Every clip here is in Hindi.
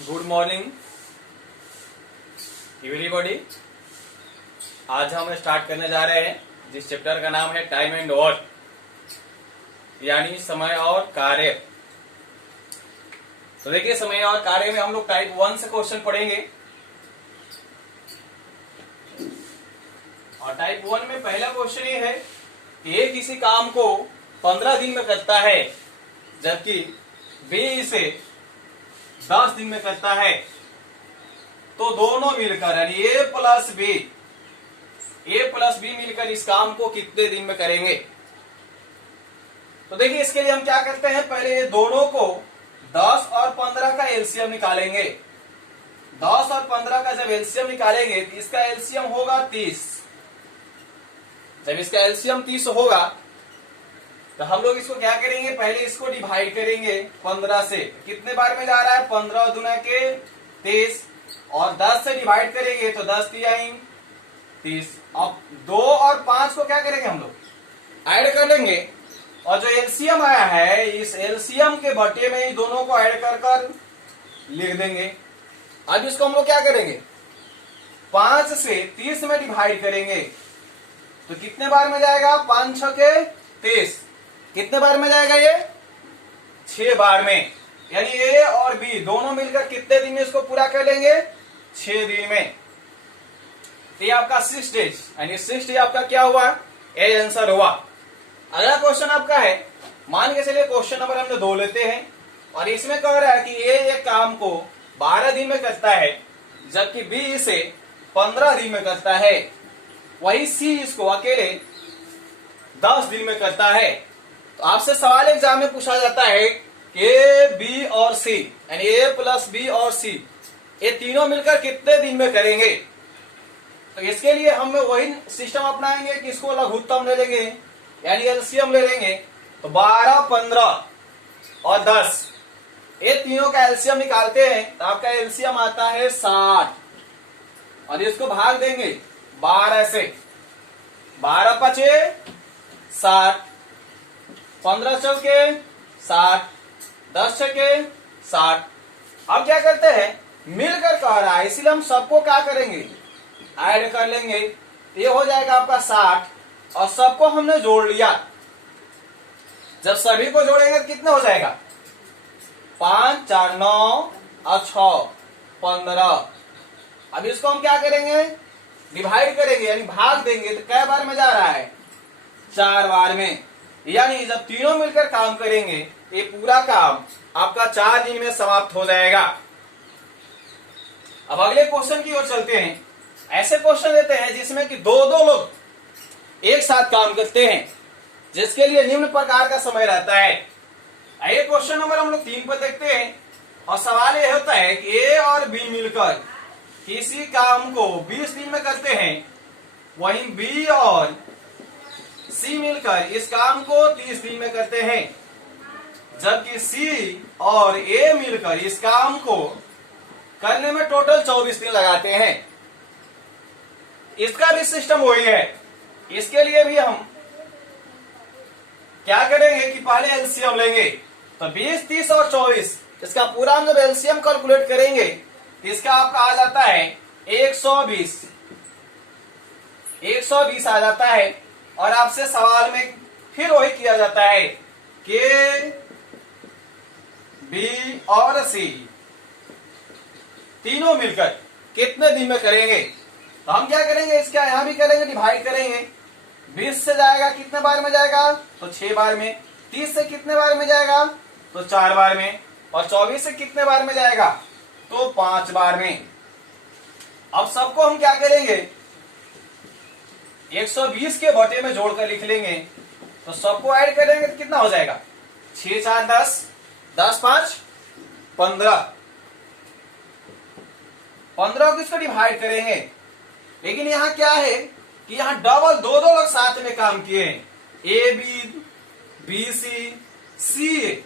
Good morning everybody. आज हम स्टार्ट करने जा रहे हैं जिस चैप्टर का नाम है टाइम एंड वर्क, यानी समय और कार्य। तो देखिए, समय और कार्य में हम लोग टाइप 1 से क्वेश्चन पढ़ेंगे। और टाइप 1 में पहला क्वेश्चन ये है कि ए किसी काम को 15 दिन में करता है, जबकि बी इसे 10 दिन में करता है, तो दोनों मिलकर यानी ए प्लस बी मिलकर इस काम को कितने दिन में करेंगे। तो देखिए, इसके लिए हम क्या करते हैं, पहले ये दोनों को 10 और 15 का एलसीएम निकालेंगे। 10 और 15 का जब एलसीएम निकालेंगे तो इसका एलसीएम होगा 30। जब इसका एलसीएम 30 होगा तो हम लोग इसको क्या करेंगे, पहले इसको डिवाइड करेंगे 15 से। कितने बार में जा रहा है, 15 दूना के 30, और 10 से डिवाइड करेंगे तो 10 तिहाई 30। अब 2 और 5 को क्या करेंगे, हम लोग ऐड कर लेंगे, और जो एलसीएम आया है इस एलसीएम के बटे में ही दोनों को ऐड कर लिख देंगे। अब इसको हम लोग क्या करेंगे, 5 से 30 में डिवाइड करेंगे तो कितने बार में जाएगा, 5 6 के 30। कितने बार में जाएगा ये, 6 बार में। यानी ए और बी दोनों मिलकर कितने दिन में इसको पूरा कर लेंगे, 6 दिन में। तो ये आपका 6 डेज यानी 6 डे आपका क्या हुआ, ए आंसर हुआ। अगला क्वेश्चन आपका है, मान के चलिए क्वेश्चन नंबर हमने 2 लेते हैं, और इसमें कह रहा है कि ए एक काम को 12 दिन में करता है, जबकि बी इसे 15 दिन में करता है। वही सी इसको अकेले 10 दिन में करता है। तो आपसे सवाल एग्जाम में पूछा जाता है कि ए बी और सी यानी ए प्लस बी और सी ये तीनों मिलकर कितने दिन में करेंगे। तो इसके लिए हम वही सिस्टम अपनाएंगे कि इसको लघुत्तम ले लेंगे यानी एलसीएम ले लेंगे। तो 12 15 और 10 ये तीनों का एलसीएम निकालते हैं तो आपका एलसीएम आता है 60, और इसको भाग देंगे 12 से। 12 पचे 60, 15 चौके 60, 10 छके 60। अब क्या करते हैं, मिलकर कह रहा है इसलिए हम सबको क्या करेंगे, ऐड कर लेंगे। ये हो जाएगा आपका 60, और सबको हमने जोड़ लिया। जब सभी को जोड़ेंगे तो कितना हो जाएगा, 5 4 9 और 6 15। अब इसको हम क्या करेंगे, डिवाइड करेंगे यानी भाग देंगे। तो कै बार में जा रहा है, 4 बार में। यानी जब तीनों मिलकर काम करेंगे ये पूरा काम आपका 4 दिन में समाप्त हो जाएगा। अब अगले क्वेश्चन की ओर चलते हैं। ऐसे क्वेश्चन लेते हैं जिसमें कि दो लोग एक साथ काम करते हैं, जिसके लिए निम्न प्रकार का समय रहता है। ये क्वेश्चन नंबर हम लोग 3 पर देखते हैं, और सवाल यह होता है कि ए और बी मिलकर किसी काम को 20 दिन में करते हैं, वहीं बी और सी मिलकर इस काम को 30 दिन में करते हैं, जबकि सी और ए मिलकर इस काम को करने में टोटल 24 दिन लगाते हैं। इसका भी सिस्टम वही है। इसके लिए भी हम क्या करेंगे कि पहले एलसीएम लेंगे। तो 20 30 और 24 इसका पूरा हम जब एलसीएम कैलकुलेट करेंगे इसका आपका आ जाता है 120 आ जाता है। और आपसे सवाल में फिर वही किया जाता है कि बी और सी तीनों मिलकर कितने दिन में करेंगे। तो हम क्या करेंगे, इसका यहां भी करेंगे, डिवाइड करेंगे। 20 से जाएगा कितने बार में जाएगा, तो 6 बार में। 30 से कितने बार में जाएगा, तो 4 बार में। और 24 से कितने बार में जाएगा, तो 5 बार में। अब सबको हम क्या करेंगे, 120 के बटे में जोड़कर लिख लेंगे। तो सबको ऐड करेंगे तो कितना हो जाएगा, 6 4 10, 10 5 15। 15 को इसको डिवाइड करेंगे। लेकिन यहाँ क्या है कि यहाँ डबल दो लोग साथ में काम किए हैं, ए बी बी सी ए।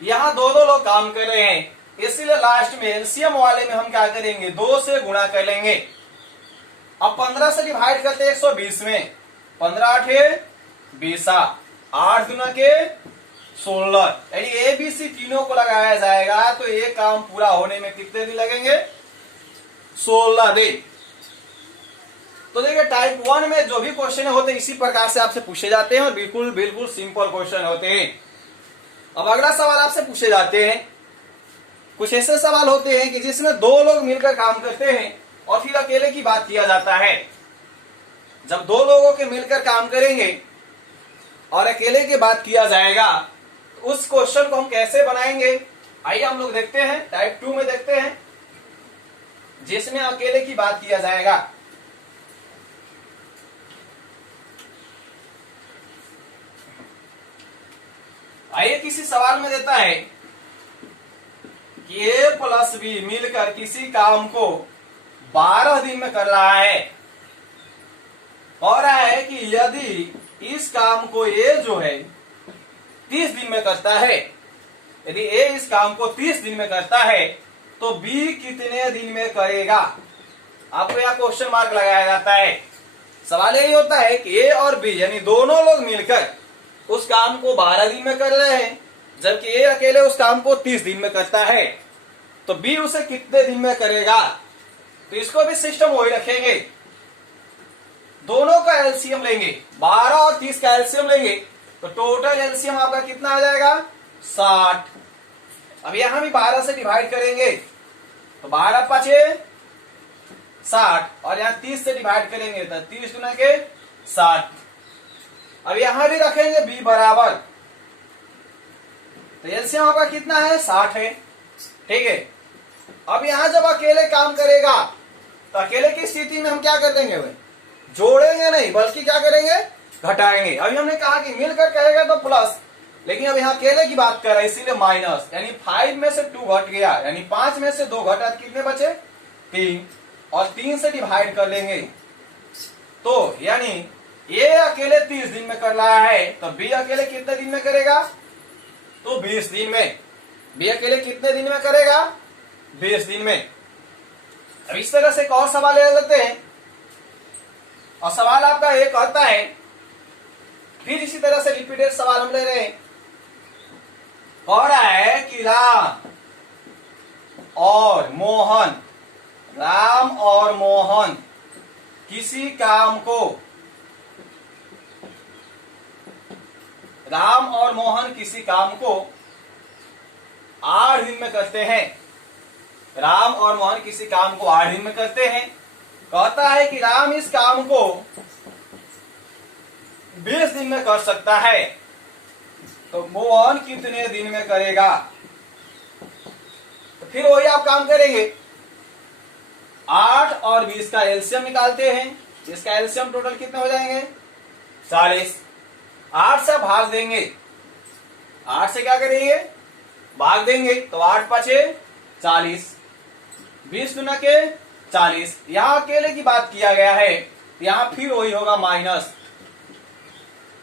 यहाँ दो लोग काम कर रहे हैं, इसलिए लास्ट में एलसीएम वाले में हम क्या करेंगे, 2 से गुणा कर लेंगे। अब 15 से डिवाइड करते हैं 120 में। 15 8 20, 8 दूना के 16, यानी ए बी सी तीनों को लगाया जाएगा तो ये काम पूरा होने में कितने दिन लगेंगे? 16 दिन। तो देखिए टाइप 1 में जो भी क्वेश्चन होते हैं इसी प्रकार से आपसे पूछे जाते हैं और बिल्कुल बिल्कुल सिंपल क्वेश्चन होते हैं। अब अगला सवाल आपसे पूछे जाते हैं, कुछ ऐसे सवाल होते हैं कि जिसमें दो लोग मिलकर काम करते हैं और फिर अकेले की बात किया जाता है। जब दो लोगों के मिलकर काम करेंगे और अकेले की बात किया जाएगा तो उस क्वेश्चन को हम कैसे बनाएंगे, आइए हम लोग देखते हैं। टाइप 2 में देखते हैं जिसमें अकेले की बात किया जाएगा। आइए किसी सवाल में देता है कि ए प्लस बी मिलकर किसी काम को 12 दिन में कर रहा है। कह रहा है कि यदि इस काम को ए जो है 30 दिन में करता है, यदि ए इस काम को 30 दिन में करता है तो बी कितने दिन में करेगा? आपको यहाँ क्वेश्चन मार्क लगाया जाता है। सवाल यही होता है कि ए और बी यानी दोनों लोग मिलकर उस काम को 12 दिन में कर रहे हैं, जबकि ए अकेले उस काम को 30 दिन में करता है, तो बी उसे कितने दिन में करेगा? तो इसको भी सिस्टम वही रखेंगे, दोनों का एलसीएम लेंगे, 12 और 30 का एलसीएम लेंगे तो टोटल एलसीएम आपका कितना आ जाएगा? 60। अब यहां भी 12 से डिवाइड करेंगे तो 12 पचे 60 और यहां 30 से डिवाइड करेंगे तो 30 गुना के 60। अब यहां भी रखेंगे बी बराबर, तो एलसीएम आपका कितना है? 60 है। ठीक है, अब यहां जब अकेले काम करेगा तो अकेले की स्थिति में हम क्या कर देंगे भाई? जोड़ेंगे नहीं बल्कि क्या करेंगे? घटाएंगे। अभी हमने कहा कि मिलकर करेगा तो प्लस, लेकिन अब यहाँ अकेले की बात कर रहे हैं इसीलिए माइनस, यानी 5 में से 2 घट गया, यानी 5 में से 2 घटा कितने बचे? 3, और 3 से डिवाइड कर लेंगे तो यानी ये अकेले 30 दिन में कर रहा है तो बी अकेले कितने दिन में करेगा? तो 20 दिन में। बी अकेले कितने दिन में करेगा? 20 दिन में। अब इस तरह से एक और सवाल ले लेते हैं, और सवाल आपका एक कहता है, फिर इसी तरह से रिपीटेड सवाल हम ले रहे हैं। कह रहा है कि राम और मोहन किसी काम को 8 दिन में करते हैं। राम और मोहन किसी काम को 8 दिन में करते हैं। कहता है कि राम इस काम को 20 दिन में कर सकता है, तो मोहन कितने दिन में करेगा? तो फिर वही आप काम करेंगे, 8 और 20 का एलसीएम निकालते हैं। इसका एलसीएम टोटल कितने हो जाएंगे? 40। 8 से भाग देंगे, 8 से क्या करेंगे? भाग देंगे तो 8 पचे 40, 20 गुना के 40। यहां अकेले की बात किया गया है, यहां फिर वही होगा माइनस,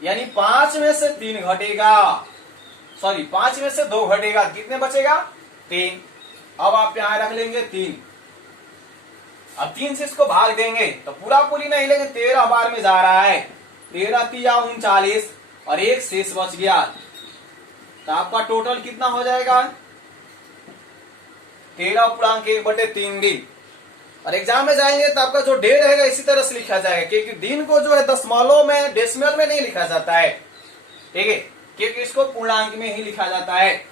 यानी 5 में से 3 घटेगा, सॉरी 5 में से 2 घटेगा, कितने बचेगा? 3। अब आप यहां रख लेंगे 3। अब 3 से इसको भाग देंगे तो पूरा पूरी नहीं लेंगे, 13 बार में जा रहा है, 13 तिया 39 और 1 शेष बच गया, तो आपका टोटल कितना हो जाएगा? 13.1/3 दिन। और एग्जाम में जाएंगे तो आपका जो डे रहेगा इसी तरह से लिखा जाएगा, क्योंकि दिन को जो है दशमलव में, डेसिमल में नहीं लिखा जाता है। ठीक है, क्योंकि इसको पूर्णांक में ही लिखा जाता है।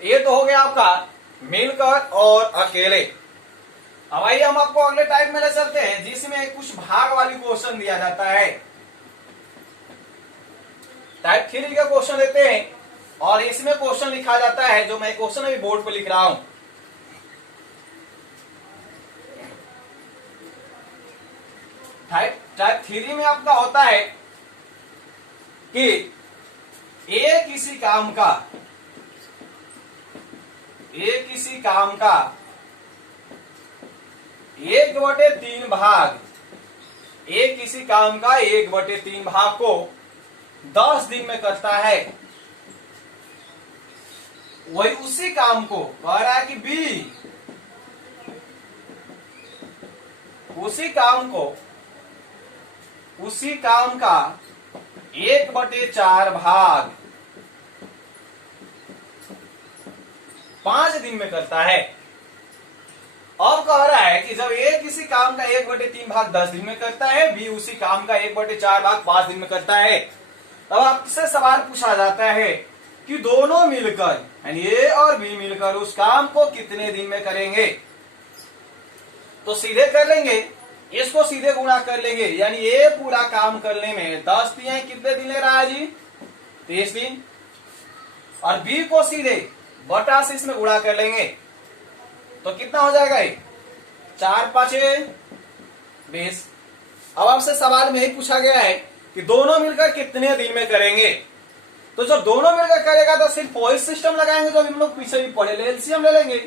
ये तो हो गया आपका मिलकर और अकेले। अब आइए हम आपको अगले टाइप में ले चलते हैं जिसमें कुछ भाग वाली क्वेश्चन दिया जाता है। टाइप 3 का क्वेश्चन देते हैं और इसमें क्वेश्चन लिखा जाता है, जो मैं क्वेश्चन अभी बोर्ड पर लिख रहा हूं। टाइप 3 में आपका होता है कि ए किसी काम का 1/3 भाग, ए किसी काम का 1/3 भाग को 10 दिन में करता है। वही उसी काम को कह रहा है कि बी उसी काम का 1/4 भाग 5 दिन में करता है। अब कह रहा है कि जब ए किसी काम का 1/3 भाग 10 दिन में करता है, बी उसी काम का 1/4 भाग 5 दिन में करता है, तब आपसे सवाल पूछा जाता है कि दोनों मिलकर यानी ए और बी मिलकर उस काम को कितने दिन में करेंगे। तो सीधे कर लेंगे, इसको सीधे गुणा कर लेंगे, यानी ये पूरा काम करने में 10 तिहाई कितने दिन ले रहा है जी, 30 दिन। और बी को सीधे बटा से इसमें गुणा कर लेंगे तो कितना हो जाएगा ये 4 5 20। अब आपसे सवाल में यही पूछा गया है कि दोनों मिलकर कितने दिन में करेंगे। तो जब दोनों मिलकर करेगा तो सिर्फ वही सिस्टम लगाएंगे जो हम लोग पीछे भी पढ़े, एलसीएम ले लेंगे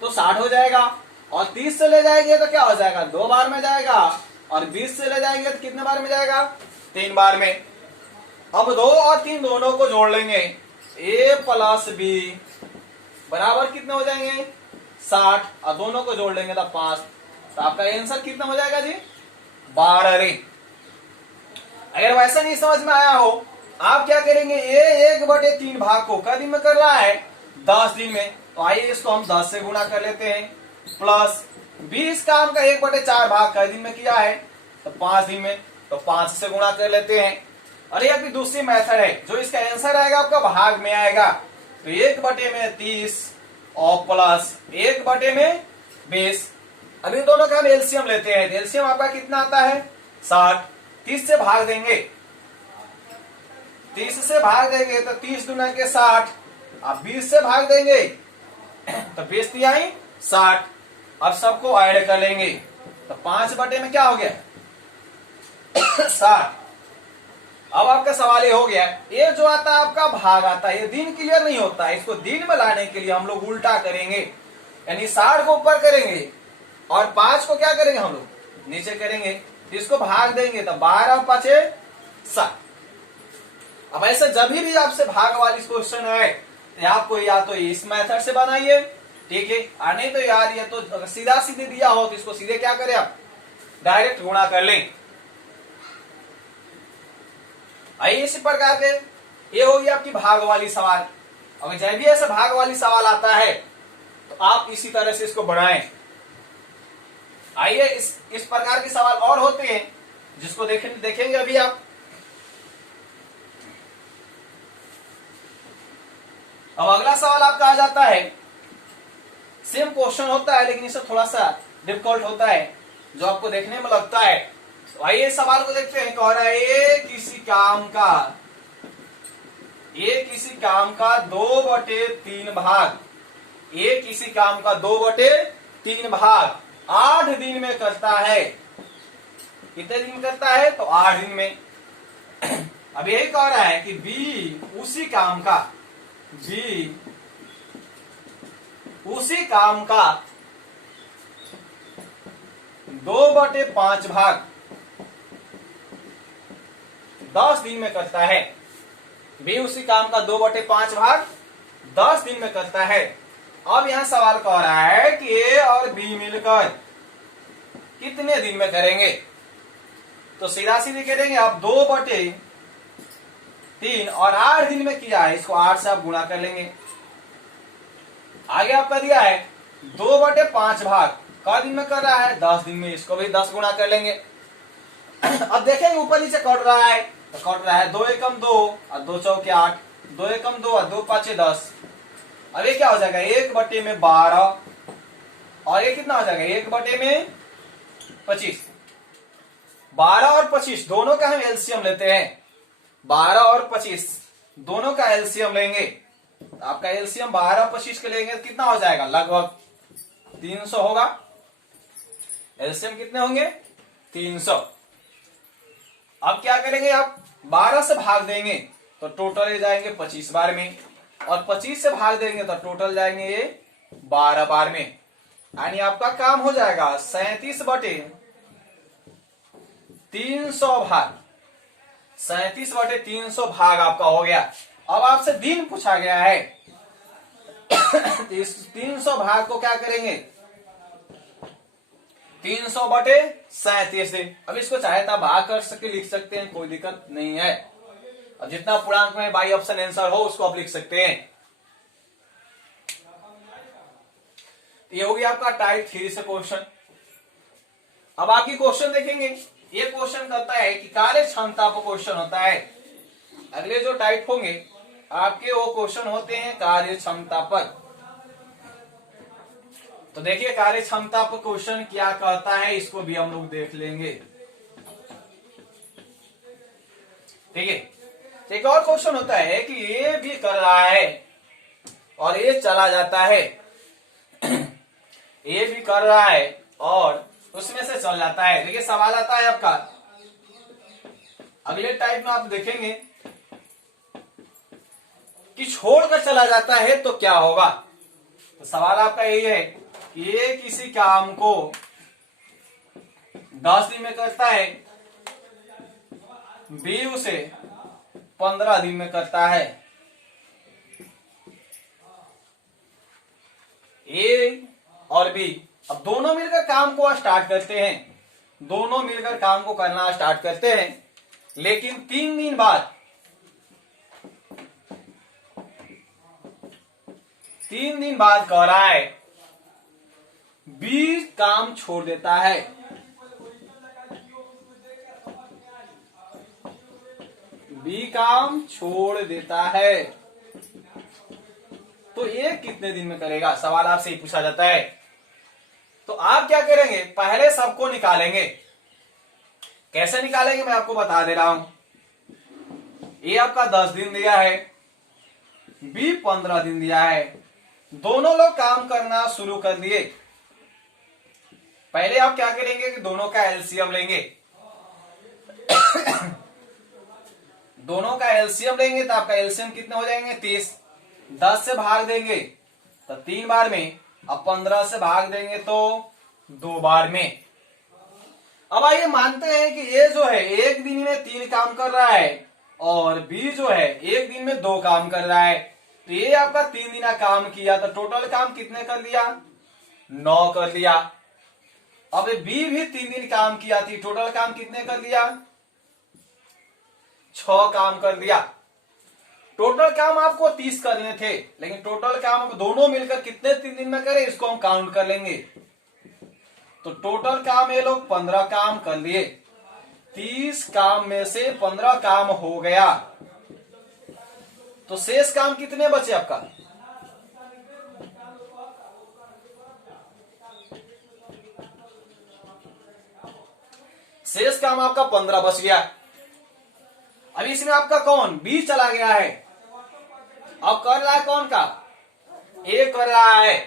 तो 60 हो जाएगा। और 30 से ले जाएंगे तो क्या हो जाएगा, 2 बार में जाएगा। और 20 से ले जाएंगे तो कितने बार में जाएगा, 3 बार में। अब 2 और 3 दोनों को जोड़ लेंगे, ए प्लस बी बराबर कितने हो जाएंगे 60, और दोनों को जोड़ लेंगे तो 5। तो आपका आंसर कितना हो जाएगा जी 12 रे। अगर वैसा नहीं समझ में आया हो, आप क्या करेंगे, ये 1/3 भाग को कै दिन में कर रहा है 10 दिन में, तो आइए इसको हम 10 से गुणा कर लेते हैं, प्लस 20 काम का 1/4 भाग कै दिन में किया है तो 5 दिन में, तो 5 से गुणा कर लेते हैं। और ये भी दूसरी मेथड है, जो इसका आंसर आएगा आपका भाग में आएगा, तो 1/30 और प्लस 1/20। अभी दोनों का हम एलसीएम लेते हैं, एलसीएम आपका कितना आता है 60। 30 से भाग देंगे, 30 से भाग देंगे तो 30 दूना के 60, अब 20 से भाग देंगे तो 20 तिहाई 60। अब सबको ऐड कर लेंगे तो 5 बटे में क्या हो गया 60। अब आपका सवाल ये हो गया, ये जो आता है आपका भाग आता है, ये दिन क्लियर नहीं होता है, इसको दिन में लाने के लिए हम लोग उल्टा करेंगे, यानी 60 को ऊपर करेंगे और 5 को क्या करेंगे हम लोग नीचे करेंगे, तो इसको भाग देंगे तो 12 और 5 7। अब ऐसे जब भी आपसे भाग वाली क्वेश्चन है तो आपको या तो इस मेथड से बनाइए, ठीक है, और नहीं तो यार ये तो सीधा सीधे दिया हो तो इसको सीधे क्या करें आप डायरेक्ट गुणा कर लें। आइए इसी प्रकार के ये होगी आपकी भाग वाली सवाल। अगर जब भी ऐसा भाग वाली सवाल आता है तो आप इसी तरह से इसको बढ़ाएं। आइए इस प्रकार के सवाल और होते हैं जिसको देखेंगे अभी आप। अब अगला सवाल आपका आ जाता है, सेम क्वेश्चन होता है लेकिन इससे थोड़ा सा डिफिकल्ट होता है जो आपको देखने में लगता है। तो आइए सवाल को देखते हैं। कह रहा है ये किसी काम का 2/3 भाग, ये किसी काम का 2/3 भाग 8 दिन में करता है। कितने दिन में करता है तो 8 दिन में। अब यही कह रहा है कि बी उसी काम का 2/5 भाग 10 दिन में करता है। बी उसी काम का 2/5 भाग 10 दिन में करता है। अब यहां सवाल कह रहा है कि ए और बी मिलकर कितने दिन में करेंगे। तो सीधा सीधे करेंगे आप 2/3 और 8 दिन में किया है, इसको 8 से आप गुणा कर लेंगे। आगे आपका दिया है 2/5 भाग क दिन में कर रहा है 10 दिन में, इसको भी 10 गुणा कर लेंगे। अब देखेंगे ऊपर नीचे कट रहा है तो कट रहा है 2 एकम 2 और 2 चौके 8, 2 एकम 2 और 2 पांचे 10। अब ये क्या हो जाएगा 1/12 और ये कितना हो जाएगा 1/25। 12 और 25 दोनों का हम एलसीएम लेते हैं। 12 और 25 दोनों का एलसीएम लेंगे, आपका एलसीएम 12 और 25 के लेंगे तो कितना हो जाएगा लगभग 300 होगा। एलसीएम कितने होंगे 300। अब क्या करेंगे आप 12 से भाग देंगे तो टोटल ये जाएंगे 25 बार में, और 25 से भाग देंगे तो टोटल जाएंगे ये 12 बार में, यानी आपका काम हो जाएगा 37/300 भाग। 37/300 भाग आपका हो गया। अब आपसे दिन पूछा गया है इस 300 भाग को क्या करेंगे 300/37 दिन। अब इसको चाहे तो भाग कर सके लिख सकते हैं, कोई दिक्कत नहीं है। अब जितना पूर्णांक में बाई ऑप्शन आंसर हो उसको आप लिख सकते हैं। ये हो गया आपका टाइप 3 से क्वेश्चन। अब बाकी क्वेश्चन देखेंगे। ये क्वेश्चन करता है कि कार्य क्षमता पर क्वेश्चन होता है। अगले जो टाइप होंगे आपके वो क्वेश्चन होते हैं कार्य क्षमता पर। तो देखिए कार्य क्षमता पर क्वेश्चन क्या कहता है, इसको भी हम लोग देख लेंगे। ठीक है, एक और क्वेश्चन होता है कि ये भी कर रहा है और ये चला जाता है। ये भी कर रहा है और उसमें से चल जाता है। देखिए सवाल आता है आपका अगले टाइप में, आप देखेंगे कि छोड़कर चला जाता है तो क्या होगा। तो सवाल आपका यही है कि ये किसी काम को 10 दिन में करता है, बी उसे 15 दिन में करता है। ए और बी अब दोनों मिलकर काम को स्टार्ट करते हैं, दोनों मिलकर काम को करना स्टार्ट करते हैं, लेकिन 3 दिन बाद 3 दिन बाद कह रहा है बी काम छोड़ देता है। बी काम छोड़ देता है तो ये कितने दिन में करेगा, सवाल आपसे ही पूछा जाता है। तो आप क्या करेंगे, पहले सबको निकालेंगे। कैसे निकालेंगे मैं आपको बता दे रहा हूं। ये आपका 10 दिन दिया है, बी 15 दिन दिया है, दोनों लोग काम करना शुरू कर दिए। पहले आप क्या करेंगे कि दोनों का एलसीएम लेंगे। दोनों का एलसीएम लेंगे तो आपका एलसीएम कितने हो जाएंगे 30। 10 से भाग देंगे तो 3 बार में, अब 15 से भाग देंगे तो 2 बार में। अब आइए मानते हैं कि ये जो है एक दिन में 3 काम कर रहा है और बी जो है एक दिन में 2 काम कर रहा है। तो ये आपका 3 दिन काम किया तो टोटल काम कितने कर लिया, 9 कर लिया। अब बी भी 3 दिन काम किया थी, टोटल काम कितने कर लिया, 6 काम कर दिया। टोटल काम आपको 30 करने थे, लेकिन टोटल काम अब दोनों मिलकर कितने 3 दिन में करें इसको हम काउंट कर लेंगे। तो टोटल काम ये लोग 15 काम कर लिए। 30 काम में से 15 काम हो गया तो शेष काम कितने बचे आपका, शेष काम आपका 15 बच गया। अब इसमें आपका कौन, बी चला गया है। अब कर रहा है कौन का, ए कर रहा है।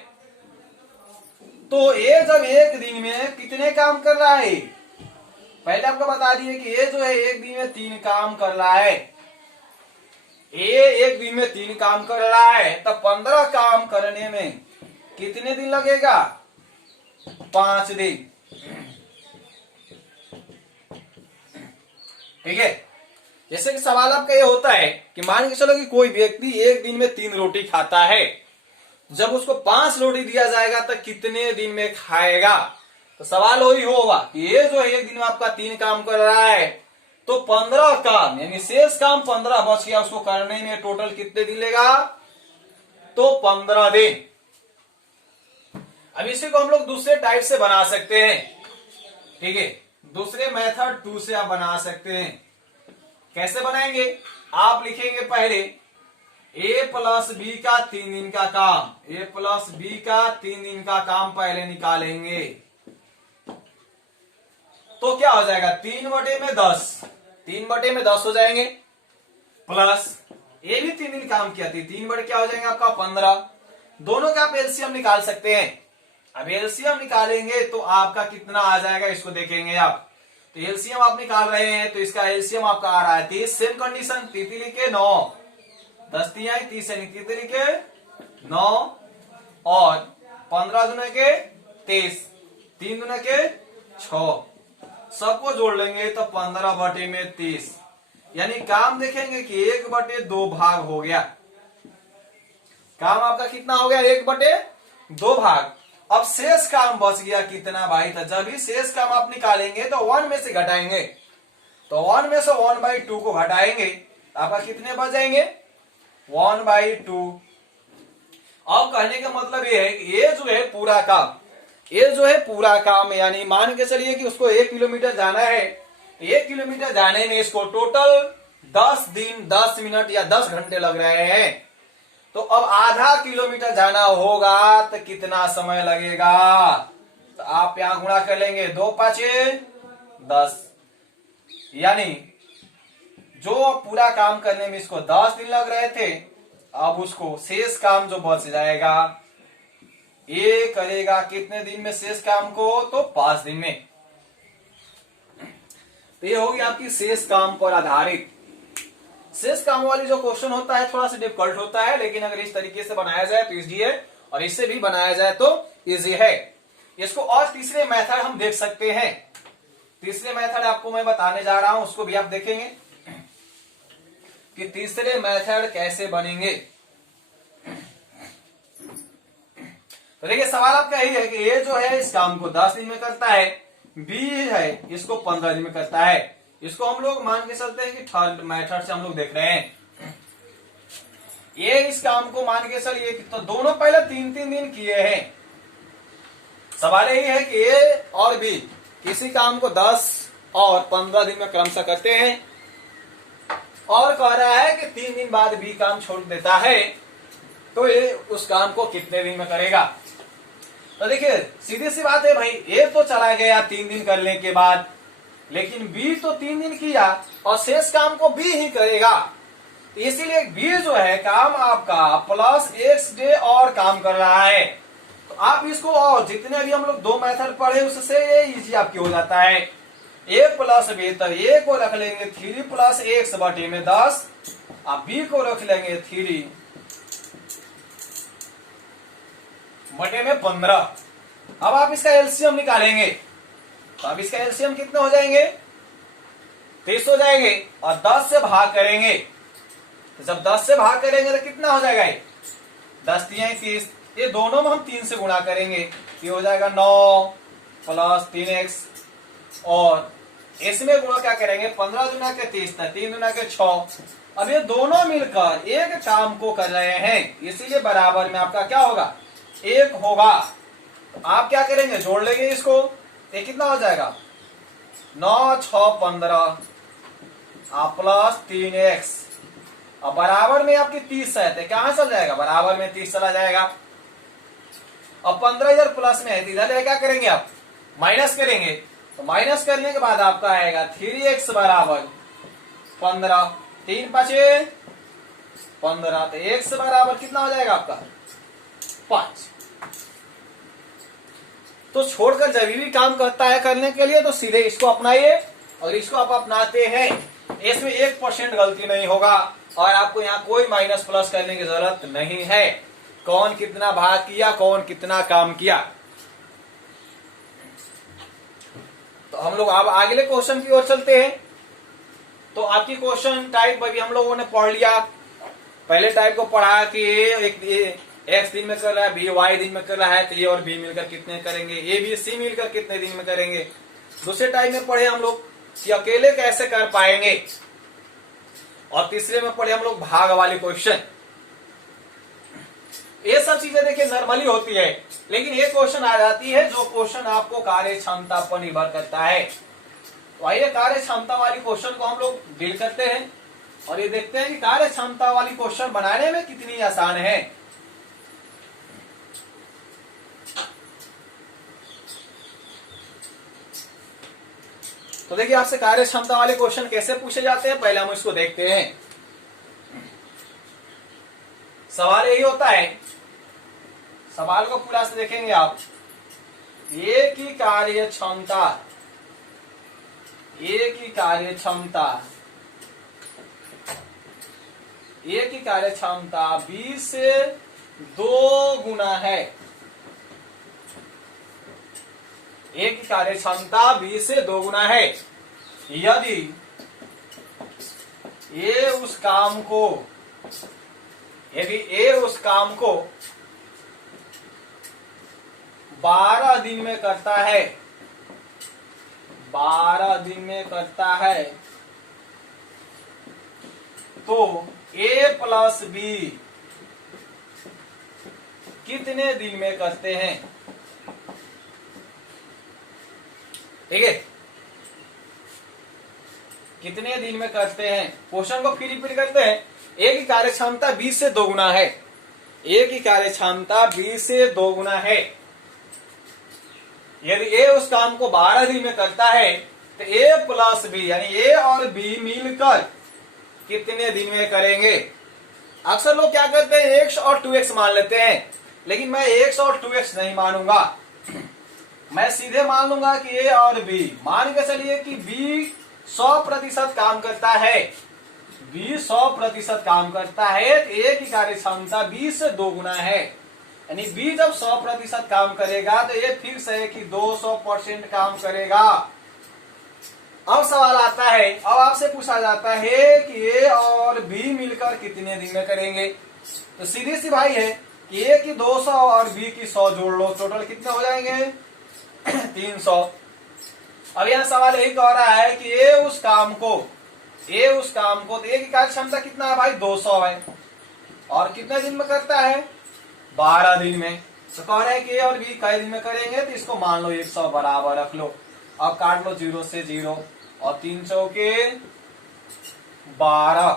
तो ए जब एक दिन में कितने काम कर रहा है, पहले आपको बता दिए कि ए जो है एक दिन में 3 काम कर रहा है। ए एक दिन में 3 काम कर रहा है तो 15 काम करने में कितने दिन लगेगा, 5 दिन। ठीक है, जैसे कि सवाल आपका ये होता है कि मान के चलो कि कोई व्यक्ति एक दिन में 3 रोटी खाता है, जब उसको 5 रोटी दिया जाएगा तो कितने दिन में खाएगा। तो सवाल वही होगा कि ये जो है एक दिन में आपका 3 काम कर रहा है तो 15 काम यानी शेष काम 15 बच गया, उसको करने में टोटल कितने दिन लेगा, तो 15 दिन। अब इसी को हम लोग दूसरे टाइप से बना सकते हैं। ठीक है, दूसरे मेथड 2 से आप बना सकते हैं। कैसे बनाएंगे, आप लिखेंगे पहले ए प्लस बी का 3 दिन का काम, ए प्लस बी का 3 दिन का काम पहले निकालेंगे। तो क्या हो जाएगा, 3/10, 3/10 हो जाएंगे, प्लस ए भी 3 दिन काम किया थी, 3 बटे क्या हो जाएंगे आपका 15। दोनों का आप एलसीएम निकाल सकते हैं। अब एलसीएम निकालेंगे तो आपका कितना आ जाएगा इसको देखेंगे आप। तो एलसीएम आप निकाल रहे हैं तो इसका एलसीएम आपका आ रहा है 30। सेम कंडीशन, 3 लिखे 9, 10 30 यानी 3 लिखे 9 और 15 दुना के 30, 3 दुना के 6, सबको जोड़ लेंगे तो 15/30 यानी काम देखेंगे कि 1/2 भाग हो गया। काम आपका कितना हो गया, 1/2 भाग। अब शेष काम बच गया कितना भाई, तो जब भी शेष काम आप निकालेंगे तो 1 में से घटाएंगे, तो 1 में से 1/2 को घटाएंगे आपका कितने बच जाएंगे, 1/2। अब कहने का मतलब ये है कि ये जो है पूरा काम, ये जो है पूरा काम, यानी मान के चलिए कि उसको 1 किलोमीटर जाना है। 1 किलोमीटर जाने में इसको टोटल 10 दिन 10 मिनट या 10 घंटे लग रहे हैं। तो अब आधा किलोमीटर जाना होगा तो कितना समय लगेगा? तो आप यहां गुणा कर लेंगे, 2 पांचे 10, यानी जो पूरा काम करने में इसको 10 दिन लग रहे थे, अब उसको शेष काम जो बच जाएगा ये करेगा कितने दिन में शेष काम को? तो 5 दिन में। तो ये होगी आपकी शेष काम पर आधारित। शेष काम वाली जो क्वेश्चन होता है थोड़ा सा डिफिकल्ट होता है, लेकिन अगर इस तरीके से बनाया जाए तो इजी है, और इससे भी बनाया जाए तो इजी है। इसको और तीसरे मेथड हम देख सकते हैं। तीसरे मेथड आपको मैं बताने जा रहा हूं, उसको भी आप देखेंगे कि तीसरे मेथड कैसे बनेंगे। तो देखिए सवाल आपका यही है कि ये जो है इस काम को 10 दिन में करता है, बी है इसको 15 दिन में करता है। इसको हम लोग मान के चलते हैं कि थर्ड मेथड से हम लोग देख रहे हैं। ये इस काम को मान के चलिए तो दोनों पहले 3-3 दिन किए हैं। सवाल यही है कि ए और बी किसी काम को 10 और 15 दिन में क्रमशः करते हैं, और कह रहा है कि 3 दिन बाद बी काम छोड़ देता है, तो ये उस काम को कितने दिन में करेगा? तो देखिए सीधी सी बात है भाई, ए तो चला गया 3 दिन करने के बाद, लेकिन बी तो 3 दिन किया और शेष काम को बी ही करेगा। तो इसीलिए बी जो है काम आपका प्लस x डे और काम कर रहा है। तो आप इसको और जितने भी हम लोग 2 मेथड पढ़े उससे ये इजी आपकी हो जाता है। ए प्लस बी, तो ए को रख लेंगे 3 प्लस एक्स बटे में 10, आप बी को रख लेंगे 3 बटे में 15। अब आप इसका एलसीएम निकालेंगे, तो अब इसका एलसीएम कितने हो जाएंगे? 30 हो जाएंगे, और 10 से भाग करेंगे। तो जब 10 से भाग करेंगे तो कितना हो जाएगा? 10 3 30, ये दोनों में हम 3 से गुणा करेंगे, ये हो जाएगा 9 प्लस 3x, और इसमें गुणा क्या करेंगे? 15 दुना के 30, 3 दुना के 6। अब ये दोनों मिलकर एक काम को कर रहे हैं, इसीलिए बराबर में आपका क्या होगा? 1 होगा। आप क्या करेंगे? जोड़ लेंगे इसको, ये कितना हो जाएगा? 9 6 15 प्लस 3x, अब बराबर में आपकी 30 है, तो कहां चल जाएगा? बराबर में 30 चला जाएगा। अब 15 इधर प्लस में है, इधर क्या करेंगे? आप माइनस करेंगे, तो माइनस करने के बाद आपका आएगा 3x बराबर 15, 3 5 15, तो x बराबर कितना हो जाएगा आपका? 5। तो छोड़कर जब भी काम करता है करने के लिए तो सीधे इसको अपनाइए, और इसको आप अपनाते हैं इसमें 1% गलती नहीं होगा, और आपको यहाँ कोई माइनस प्लस करने की जरूरत नहीं है। कौन कितना भाग किया, कौन कितना काम किया। तो हम लोग अब अगले क्वेश्चन की ओर चलते हैं। तो आपकी क्वेश्चन टाइप अभी हम लोगों ने पढ़ लिया। पहले टाइप को पढ़ा कि एक एक्स दिन में कर रहा है, बी वाई दिन में कर रहा है, तो ए और बी मिलकर कितने करेंगे, ए बी सी मिलकर कितने दिन में करेंगे। दूसरे टाइप में पढ़े हम लोग कि अकेले कैसे कर पाएंगे, और तीसरे में पढ़े हम लोग भाग वाली क्वेश्चन। ये सब चीजें देखिए नॉर्मली होती है, लेकिन ये क्वेश्चन आ जाती है जो क्वेश्चन आपको कार्य क्षमता पर निर्भर करता है। तो आइए कार्य क्षमता वाली क्वेश्चन को हम लोग डील करते हैं, और ये देखते हैं कि कार्य क्षमता वाली क्वेश्चन बनाने में कितनी आसान है। तो देखिए आपसे कार्य क्षमता वाले क्वेश्चन कैसे पूछे जाते हैं, पहले हम इसको देखते हैं। सवाल यही होता है, सवाल को पूरा से देखेंगे आप। ए की कार्य क्षमता, ए की कार्य क्षमता, ए की कार्य क्षमता बी से 2 गुना है। ए की कार्य क्षमता बी से 2 गुना है यदि ए उस काम को, यदि ए उस काम को 12 दिन में करता है, 12 दिन में करता है, तो ए प्लस बी कितने दिन में करते हैं। ठीक है, कितने दिन में करते हैं। क्वेश्चन को फिर रिपीट करते हैं। ए की कार्य क्षमता 20 से 2 गुना है। ए की कार्य क्षमता 20 से 2 गुना है। यदि ए उस काम को 12 दिन में करता है तो ए प्लस बी यानी ए और बी मिलकर कितने दिन में करेंगे। अक्सर लोग क्या करते हैं, x और 2x मान लेते हैं, लेकिन मैं x और 2x नहीं मानूंगा। मैं सीधे मान लूंगा कि ए और बी, मान के चलिए कि बी 100% काम करता है, बी 100% काम करता है, तो ए की कार्य क्षमता 20 से 2 गुना है। यानी बी जब 100% काम करेगा तो ए फिक्स है कि 200% काम करेगा। अब सवाल आता है, अब आपसे पूछा जाता है कि ए और बी मिलकर कितने दिन में करेंगे। तो सीधी सी भाई है कि ए की 200 और बी की 100 जोड़ लो, टोटल कितने हो जाएंगे 300। अब यह सवाल यही कह रहा है कि ए उस काम को तो ए की कार्य क्षमता कितना है भाई 200 है, और कितने दिन में करता है 12 दिन में। तो कह रहे हैं कि ए और बी कई दिन में करेंगे, तो इसको मान लो 100 बराबर रख लो। अब काट लो 0 से 0 और 3 चौके 12,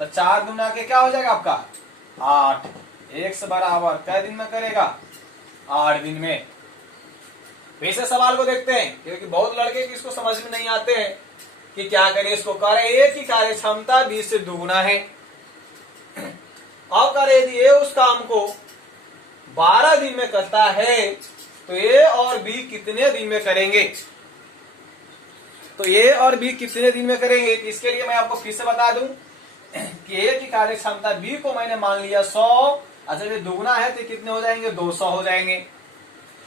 तो 4 गुना के क्या हो जाएगा आपका 8। x बराबर कै दिन में करेगा 8 दिन में। वैसे सवाल को देखते हैं, क्योंकि बहुत लड़के किसको समझ में नहीं आते हैं कि क्या करें। इसको कह रहे ए की कार्य क्षमता 20 से 2 गुना है। अब करे यदि ए उस काम को 12 दिन में करता है तो ए और बी कितने दिन में करेंगे। तो ए और बी कितने दिन में करेंगे, तो इसके लिए मैं आपको फिर से बता दूं कि ए की कार्य क्षमता बी को मैंने मान लिया 100, और जब ये दुगुना है तो कितने हो जाएंगे 200 हो जाएंगे।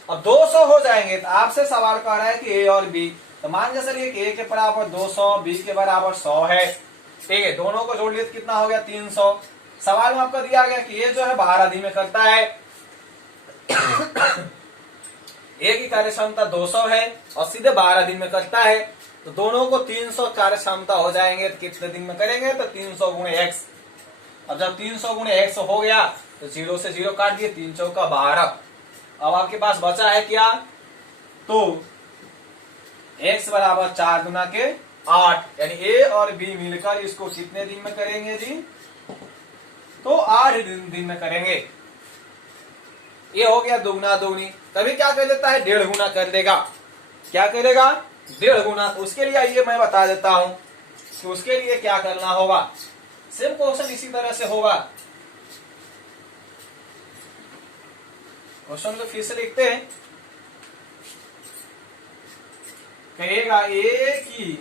अब 200 हो जाएंगे तो आपसे सवाल कर रहा है कि ए और बी, तो मान जैसे लिए कि ए के बराबर 200, बी के बराबर 100 है। ठीक है, दोनों को जोड़ लिए तो कितना हो गया 300। सवाल में आपको दिया गया कि ए जो है 12 दिन में करता है, ए की कार्य क्षमता 200 है और सीधे 12 दिन में करता है, तो दोनों को 300 कार्य क्षमता हो जाएंगे, तो कितने दिन में करेंगे तो 300 गुणे x। अब जब 300 गुणे x हो गया तो 0 से 0 काट दिए, 3 चौका 12। अब आपके पास बचा है क्या, तो x बराबर 4 गुना के 8, यानी ए और बी मिलकर इसको कितने दिन में करेंगे जी, तो 8 दिन में करेंगे। ये हो गया दुगना दुगनी। तभी क्या कर देता है 1.5 गुना कर देगा। क्या करेगा 1.5 गुना। तो उसके लिए आइए मैं बता देता हूं कि उसके लिए क्या करना होगा। सेम क्वेश्चन इसी तरह से होगा। क्वेश्चन को फिर से लिखते हैं। कहेगा ए की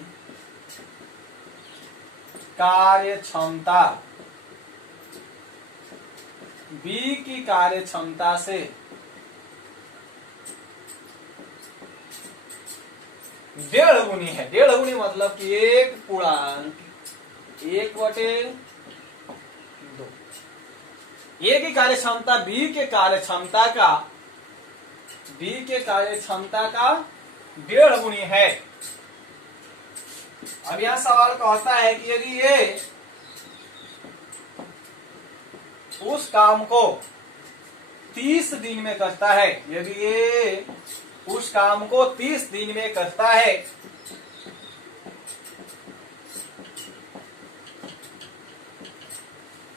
कार्य क्षमता बी की कार्य क्षमता से 1.5 गुनी है। 1.5 गुनी मतलब कि 1/1/2। ए की कार्य क्षमता बी के कार्य क्षमता का 1.5 गुनी है। अब यह सवाल कहता है कि यदि ये उस काम को 30 दिन में करता है, यदि ये उस काम को 30 दिन में करता है,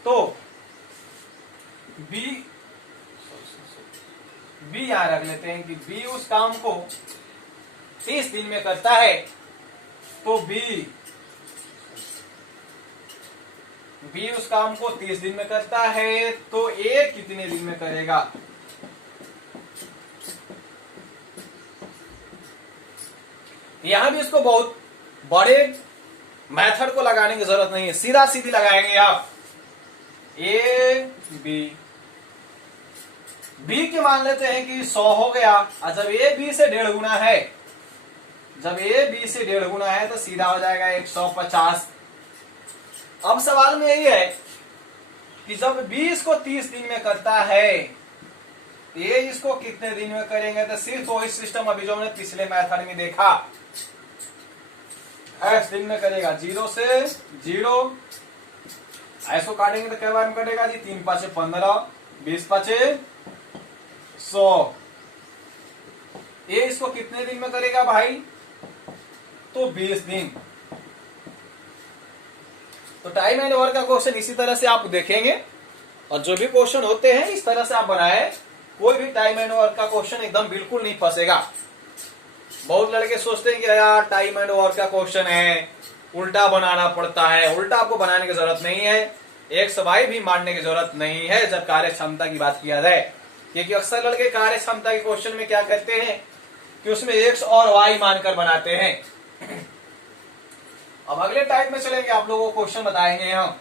तो बी यहां रख लेते हैं कि बी उस काम को 30 दिन में करता है, तो बी उस काम को 30 दिन में करता है, तो ए कितने दिन में करेगा। यहां भी इसको बहुत बड़े मेथड को लगाने की जरूरत नहीं है, सीधा सीधी लगाएंगे आप। ए बी के मान लेते हैं कि 100 हो गया, और जब ए बी से 1.5 गुना है, जब ए बी से 1.5 गुना है तो सीधा हो जाएगा 150। अब सवाल में यही है कि जब बी इसको 30 दिन में करता है, ए इसको कितने दिन में करेंगे। तो सिर्फ वही सिस्टम अभी जो हमने पिछले मेथड में देखा, x दिन में करेगा 0 से 0, ऐसो काटेंगे तो कई बार में कटेगा जी 3 5 15, 20 5 100। ये इसको कितने दिन में करेगा भाई? तो 20 दिन। तो टाइम एंड वर्क का क्वेश्चन इसी तरह से आप देखेंगे, और जो भी क्वेश्चन होते हैं इस तरह से आप बनाए, कोई भी टाइम एंड वर्क का क्वेश्चन एकदम बिल्कुल नहीं फंसेगा। बहुत लड़के सोचते हैं कि यार टाइम एंड वर्क का क्वेश्चन है, उल्टा बनाना पड़ता है। उल्टा आपको बनाने की जरूरत नहीं है, एक्स वाई भी मानने की जरूरत नहीं है जब कार्य क्षमता की बात किया जाए, क्योंकि अक्सर लड़के कार्य क्षमता के क्वेश्चन में क्या करते हैं कि उसमें एक्स और वाई मानकर बनाते हैं। अब अगले टाइप में चलेंगे, आप लोगों को क्वेश्चन बताएंगे हम।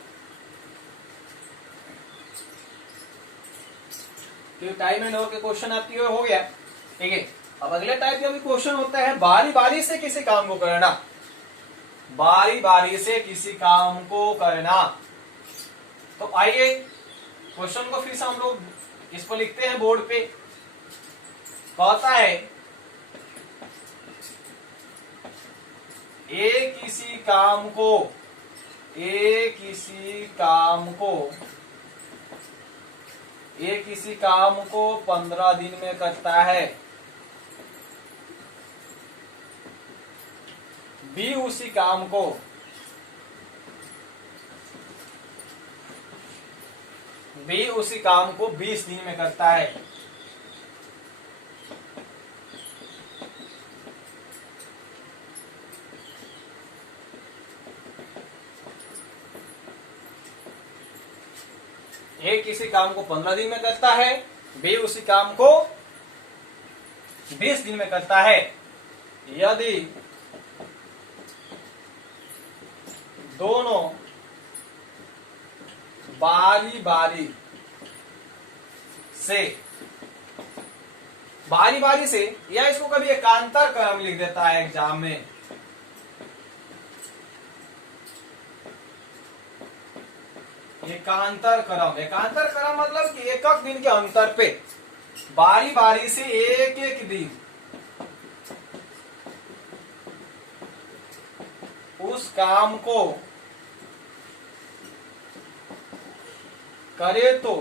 तो टाइम एंड वर्क के क्वेश्चन आपकी हो गया, ठीक है। अब अगले टाइप का भी क्वेश्चन होता है बारी बारी से किसी काम को करना। बारी बारी से किसी काम को करना। तो आइए क्वेश्चन को फिर से हम लोग इस पर लिखते हैं बोर्ड पे। कहता है एक किसी काम को 15 दिन में करता है। बी उसी काम को 20 दिन में करता है। ए किसी काम को 15 दिन में करता है, बी उसी काम को 20 दिन में करता है। यदि दोनों बारी बारी से या इसको कभी एकांतर क्रम लिख देता है एग्जाम में। एकांतर क्रम मतलब कि एक दिन के अंतर पे बारी बारी से एक दिन उस काम को करे तो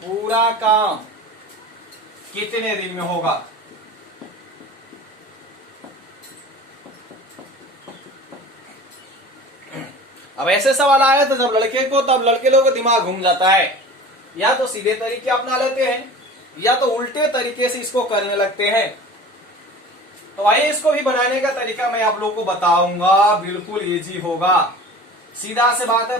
पूरा काम कितने दिन में होगा। अब ऐसे सवाल आया तो तब लड़के लोगों का दिमाग घूम जाता है। या तो सीधे तरीके अपना लेते हैं या तो उल्टे तरीके से इसको करने लगते हैं। तो आइए इसको भी बनाने का तरीका मैं आप लोगों को बताऊंगा, बिल्कुल इजी होगा। सीधा से बात है,